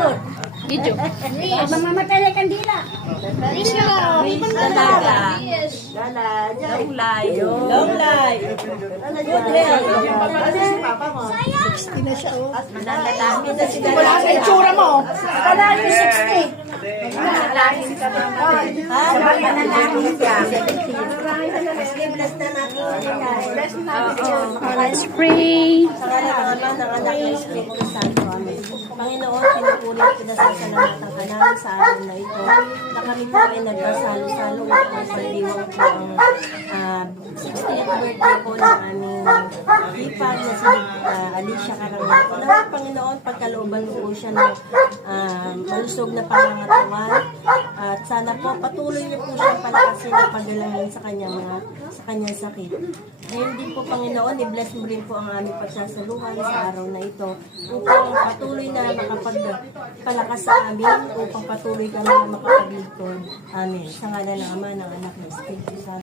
picture. Video. Mamamatay na kandila. Wish ka lang. Dalaga. Lala, Long life. long life. Good health. 60 na siya, oh. Mananalangin na sila. Wala sa itsura mo. Wala yung 60. Mananalangin ka naman. Mananalangin ka. 70. Bless na natin. Bless na natin. Let's pray. Sa ngalan ng Ama, ng Anak, ng Espiritu Santo. Amen. Panginoon, pinupuri at pinasasalamatan ka namin sa araw na ito na kami po ay nagkasalo-salo upang sandiwang po ang 60th birthday po ng aming hipag na si Alicia Carangal. Nawa, Panginoon, pagkalooban mo po siya ng malusog na pangangatawan at sana po patuloy niyo po siyang palakasin at paggalangin sa kanyang sakit. Ngayon din po, Panginoon, i-bless mo rin po ang aming pagsasaluhan sa araw na ito upang patuloy na makapagpalakas sa amin, upang patuloy kami na makapagligtod. Amen. Sa ngalan ng Ama, ng Anak, ng Espiritu Santo.